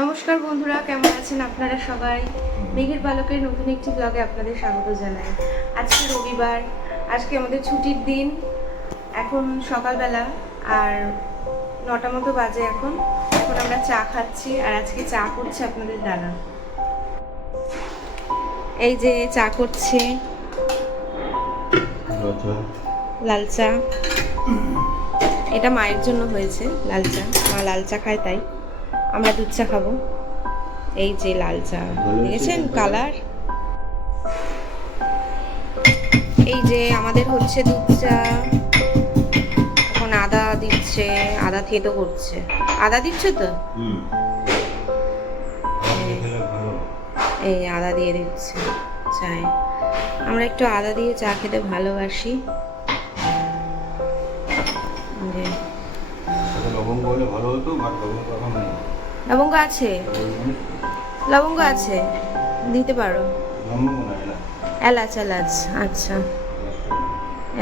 নমস্কার বন্ধুরা, কেমন আছেন আপনারা সবাই? মেঘের পালকের নতুন একটি ব্লগে আপনাদের স্বাগত জানাই। আজকে রবিবার, আজকে আমাদের ছুটির দিন। এখন সকালবেলা আর 9টা মতো বাজে। এখন আমরা চা খাচ্ছি, আর আজকে চা করছে আপনাদের দাদা। এই যে চা করছে, লাল চা। এটা মায়ের জন্য হয়েছে লাল চা, মা লাল চা খায়, তাই আমরা দুধ চা খাবো। এই যে লাল চা, দেখেছেন কালার। এই যে আমাদের হচ্ছে দুধ চা। এখন আদা দিচ্ছে, আদা থেতো করছে। আদা দিচ্ছ তো? এই আদা দিয়ে দিচ্ছে চায়। আমরা একটু আদা দিয়ে চা খেতে ভালোবাসি। লবঙ্গ আছে, লবঙ্গ আছে, দিতে পারো। এলাচ, এলাচ, আচ্ছা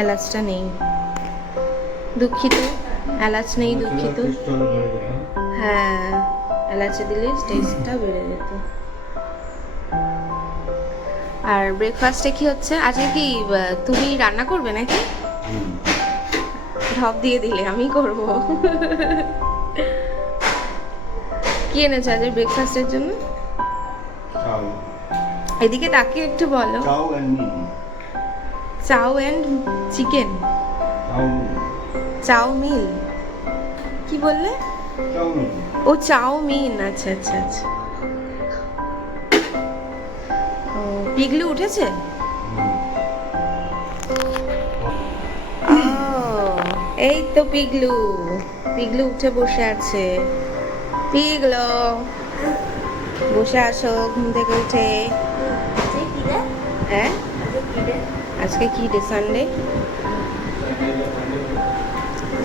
এলাচটা নেই, দুঃখিত। এলাচ নেই, দুঃখিত। হ্যাঁ, এলাচে দিলে টেস্টটা বেড়ে যেত। আর ব্রেকফাস্টে কি হচ্ছে আজকে? কি তুমি রান্না করবে নাকি? ঢপ দিয়ে দিলে আমি করব। কি এনেছো আজ ব্রেকফাস্টের জন্য? এদিকে তাকে একটু বলো। চাউ এন্ড চিকেন, চাউমিন। কি বললে? ও চাউমিন, আচ্ছা আচ্ছা আচ্ছা। ও পিগলু উঠেছে? ও এই তো পিগলু, পিগলু উঠে বসে আছে। পিগলো বসে আসো ঘুম থেকে উঠে। হ্যাঁ, আজকে কি day? Sunday.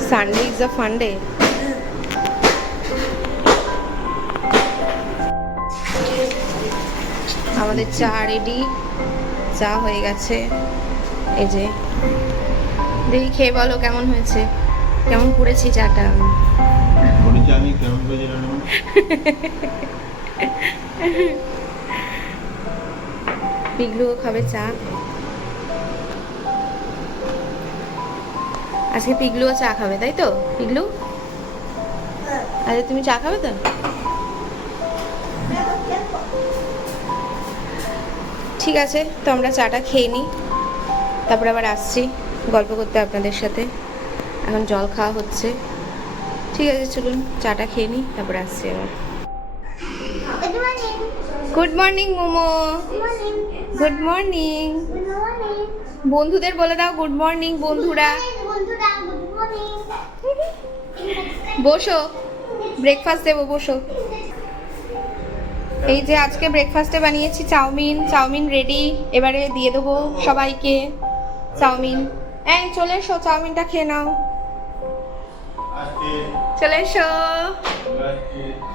Sunday is a fun day. আমাদের চা রেডি, চা হয়ে গেছে। এই যে দেখি খেয়ে বলো কেমন হয়েছে, কেমন করেছি চাটা। পিগলুও খাবে চা। আজকে পিগলুও চা খাবে, তাই তো? পিগলু, আরে তুমি চা খাবে তো? ঠিক আছে, তো আমরা চাটা খেয়ে নিই, তারপরে আবার আসছি গল্প করতে আপনাদের সাথে। এখন জল খাওয়া হচ্ছে। ঠিক আছে, চলুন চাটা খেয়ে নিই, তারপরে আসছি আবার। Good morning momo. Good morning. বন্ধুদের বলে দাও গুড মর্নিং বন্ধুরা। বসো, ব্রেকফাস্ট দেবো, বসো। এই যে আজকে ব্রেকফাস্টে বানিয়েছি চাউমিন। চাউমিন রেডি, এবারে দিয়ে দেবো সবাইকে চাউমিন। এই চলে এসো, চাউমিনটা খেয়ে নাও। চলে এসো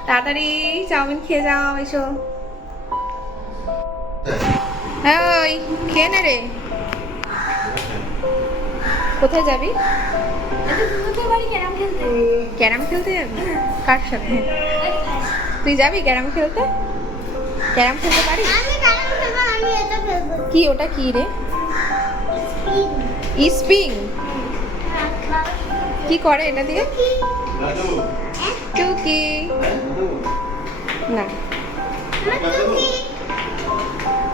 তাড়াতাড়ি, চাউমিন খেয়ে যাও। এসো, ওই খেয়ে নে রে। কোথায় যাবি? ক্যারাম খেলতে যাবি? কার সাথে? তুই যাবি ক্যারাম খেলতে? ক্যারাম খেলতে পারিস? কি ওটা? কি রে? স্পিং? কি করে এটা দিয়ে? টুকি না,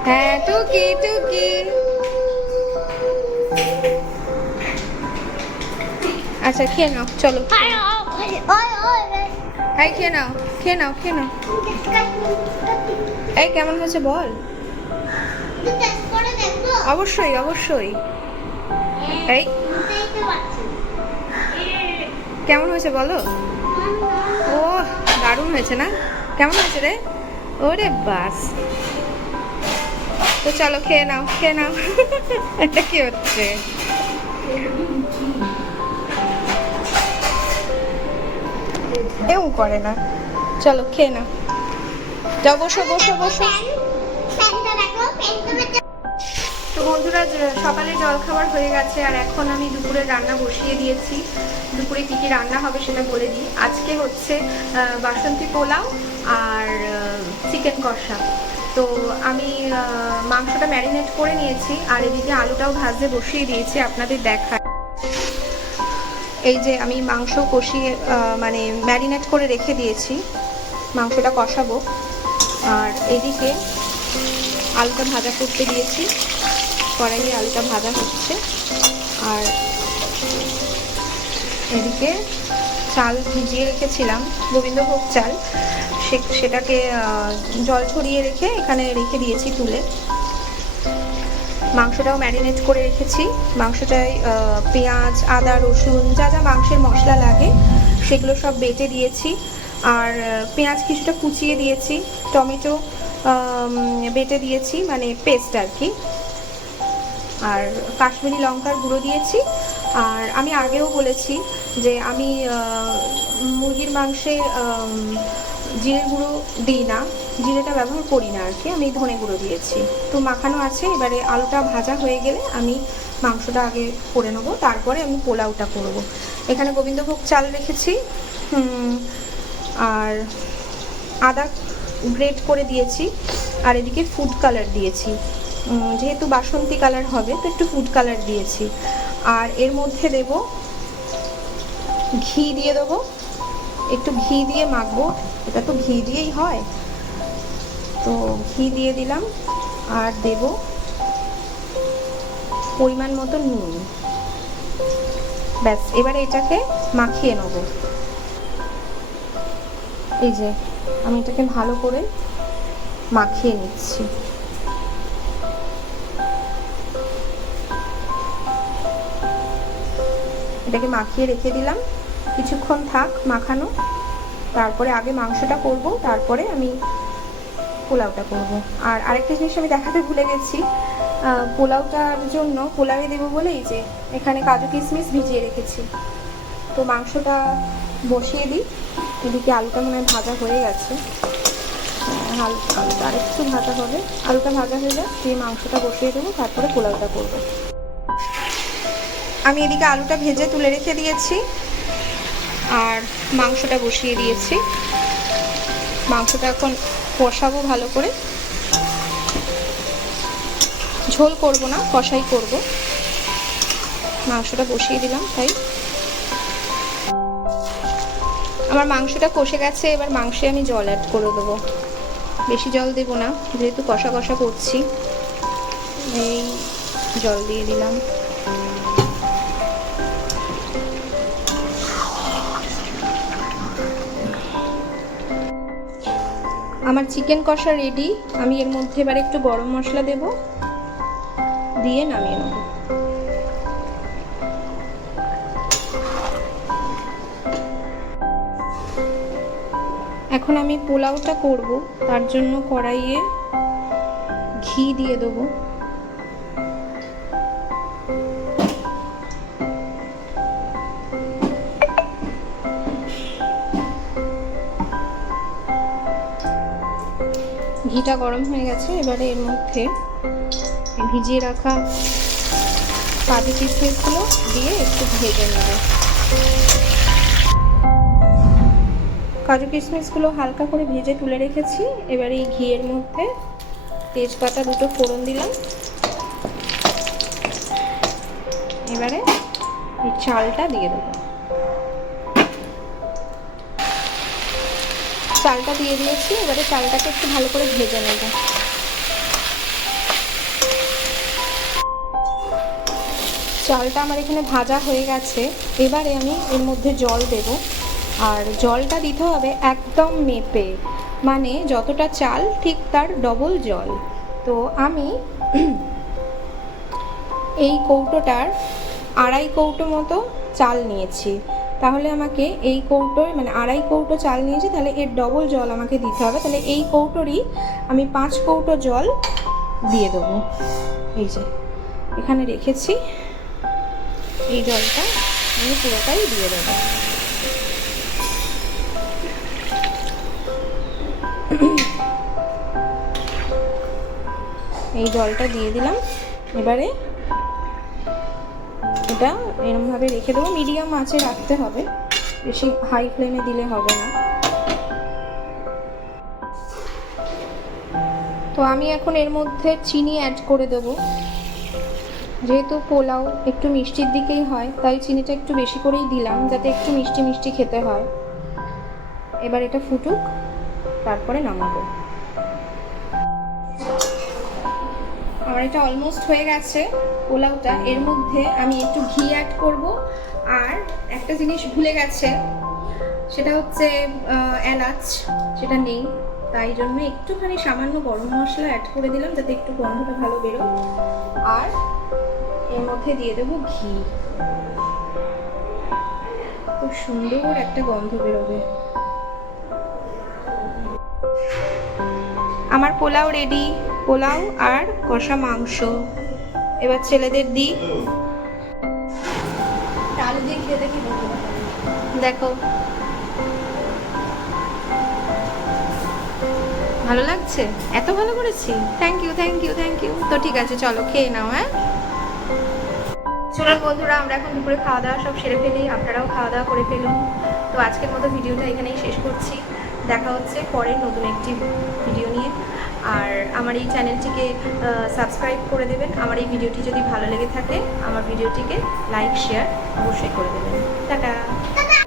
হ্যাঁ টুকি টুকি। আচ্ছা খেয়ে নাও, চলো। এই খেয়ে নাও, খেয়ে নাও, খেয়ে নাও। এই কেমন হয়েছে বল? অবশ্যই অবশ্যই। এই কেমন হয়েছে বলো? ও দারুণ হয়েছে না? কেমন হয়েছে রে? ওরে বাস, তো চলো খেয়ে নাও, খেয়ে নাও। এটা কি হচ্ছে? এও করে না। চলো খেয়ে নাও, যাও বসো বসো বসো। তো বন্ধুরা, সকালে জলখাবার হয়ে গেছে আর এখন আমি দুপুরে রান্না বসিয়ে দিয়েছি। দুপুরে কী কী রান্না হবে সেটা বলে দিই। আজকে হচ্ছে বাসন্তী পোলাও আর চিকেন কষা। তো আমি মাংসটা ম্যারিনেট করে নিয়েছি আর এদিকে আলুটাও ভাজতে বসিয়ে দিয়েছি, আপনাদের দেখায়। এই যে আমি মাংস কষিয়ে মানে ম্যারিনেট করে রেখে দিয়েছি, মাংসটা কষাবো। আর এদিকে আলুটা ভাজা করতে দিয়েছি, কড়াইয়ে আলুটা ভাজা হচ্ছে। আর এদিকে চাল ভিজিয়ে রেখেছিলাম, গোবিন্দভোগ চাল, সেটাকে জল ছড়িয়ে রেখে এখানে রেখে দিয়েছি তুলে। মাংসটাও ম্যারিনেট করে রেখেছি। মাংসটায় পেঁয়াজ, আদা, রসুন, যা যা মাংসের মশলা লাগে সেগুলো সব বেটে দিয়েছি। আর পেঁয়াজ কিছুটা কুচিয়ে দিয়েছি, টমেটো বেটে দিয়েছি, মানে পেস্ট আর কি। আর কাশ্মীরি লঙ্কার গুঁড়ো দিয়েছি। আর আমি আগেও বলেছি যে আমি মুরগির মাংসে জিরে গুঁড়ো দিই না, জিরেটা ব্যবহার করি না আর কি, আমি ধনে গুঁড়ো দিয়েছি। তো মাখানো আছে। এবারে আলুটা ভাজা হয়ে গেলে আমি মাংসটা আগে করে নেবো, তারপরে আমি পোলাওটা করব। এখানে গোবিন্দভোগ চাল রেখেছি আর আদা গ্রেট করে দিয়েছি। আর এদিকে ফুড কালার দিয়েছি, যেহেতু বাসন্তী কালার হবে তো একটু ফুড কালার দিয়েছি। আর এর মধ্যে দেব ঘি, দিয়ে দেবো একটু ঘি দিয়ে মাখবো, এটা তো ঘি দিয়েই হয়, তো ঘি দিয়ে দিলাম। আর দেব পরিমাণ মতো নুন। ব্যাস, এবারে এটাকে মাখিয়ে নেব। এই যে আমি এটাকে ভালো করে মাখিয়ে নিচ্ছি। এটাকে মাখিয়ে রেখে দিলাম, কিছুক্ষণ থাক মাখানো। তারপরে আগে মাংসটা করব, তারপরে আমি পোলাওটা করব। আর আরেকটা জিনিস আমি দেখাতে ভুলে গেছি, পোলাওটার জন্য পোলাওয়ে দেবো বলেই যে এখানে কাজু কিশমিশ ভিজিয়ে রেখেছি। তো মাংসটা বসিয়ে দিই। এদিকে আলুটা মনে হয় ভাজা হয়ে গেছে, আলুটা আরেকটু ভাজা হবে। আলুটা ভাজা হয়ে যায়, দিয়ে মাংসটা বসিয়ে দেবো, তারপরে পোলাওটা করব। আমি এদিকে আলুটা ভেজে তুলে রেখে দিয়েছি আর মাংসটা বসিয়ে দিয়েছি। মাংসটা এখন কষাবো ভালো করে, ঝোল করব না, কষাই করব। মাংসটা বসিয়ে দিলাম। তাই আমার মাংসটা কষে গেছে, এবার মাংসে আমি জল অ্যাড করে দেবো। বেশি জল দেব না, যেহেতু কষা কষা করছি। এই জল দিয়ে দিলাম। আমার চিকেন কষা রেডি। আমি এর মধ্যে এবার একটু গরম মশলা দেব, দিয়ে নামিয়ে নেব। এখন আমি পোলাওটা করব, তার জন্য কড়াইয়ে ঘি দিয়ে দেবো। ঘিটা গরম হয়ে গেছে, এবারে এর মধ্যে ভিজিয়ে রাখা কাজু কিশমিশগুলো দিয়ে একটু ভেজে নেব। কাজু কিশমিশগুলো হালকা করে ভেজে তুলে রেখেছি। এবারে এই ঘিয়ের মধ্যে তেজপাতা দুটো ফোড়ন দিলাম। এবারে এই চালটা দিয়ে দেবো। চালটা দিয়ে দিয়েছি, এবারে চালটাকে একটু ভালো করে ভেজে নেব। চালটা আমার এখানে ভাজা হয়ে গেছে। এবারে আমি এর মধ্যে জল দেব, আর জলটা দিতে হবে একদম মেপে, মানে যতটা চাল ঠিক তার ডবল জল। তো আমি এই কৌটোটার 2.5 কৌটো মতো চাল নিয়েছি, তাহলে আমাকে এই কৌটোয় মানে 2.5 কৌটো চাল নিয়েছি, তাহলে এর ডবল জল আমাকে দিতে হবে। তাহলে এই কৌটোরই আমি 5 কৌটো জল দিয়ে দেবো। এই যে এখানে রেখেছি, এই জলটা আমি পুরোটাই দিয়ে দেবো। এই জলটা দিয়ে দিলাম। এবারে এটা এরকমভাবে রেখে দেবো, মিডিয়াম আঁচে রাখতে হবে, বেশি হাই ফ্লেমে দিলে হবে না। তো আমি এখন এর মধ্যে চিনি অ্যাড করে দেবো, যেহেতু পোলাও একটু মিষ্টির দিকেই হয় তাই চিনিটা একটু বেশি করেই দিলাম, যাতে একটু মিষ্টি মিষ্টি খেতে হয়। এবার এটা ফুটুক, তারপরে নামাবো। আমার এটা অলমোস্ট হয়ে গেছে পোলাওটা। এর মধ্যে আমি একটু ঘি অ্যাড করব, আর একটা জিনিস ভুলে গেছে, সেটা হচ্ছে এলাচ, সেটা নেই, তাই জন্য একটুখানি সামান্য গরম মশলা অ্যাড করে দিলাম যাতে একটু গন্ধটা ভালো বেরোয়। আর এর মধ্যে দিয়ে দেবো ঘি, খুব সুন্দর একটা গন্ধ বেরোবে। আমার পোলাও রেডি, পোলাও আর কষা মাংস। এবার ছেলেদের দিই, আলু দিয়ে খেয়ে দেখি। দেখো ভালো লাগছে, এত ভালো করেছি, thank you thank you thank you. তো ঠিক আছে, চলো খেয়ে নাও। হ্যাঁ চলুন বন্ধুরা, আমরা এখন দুপুরে খাওয়া দাওয়া সব সেরে ফেলি, আপনারাও খাওয়া দাওয়া করে ফেলুন। তো আজকের মতো ভিডিওটা এখানেই শেষ করছি, দেখা হচ্ছে পরের নতুন একটি ভিডিও নিয়ে। আর আমার এই চ্যানেলটিকে সাবস্ক্রাইব করে দেবেন। আমার এই ভিডিওটি যদি ভালো লেগে থাকে আমার ভিডিওটিকে লাইক শেয়ার অবশ্যই করে দেবেন। টাটা।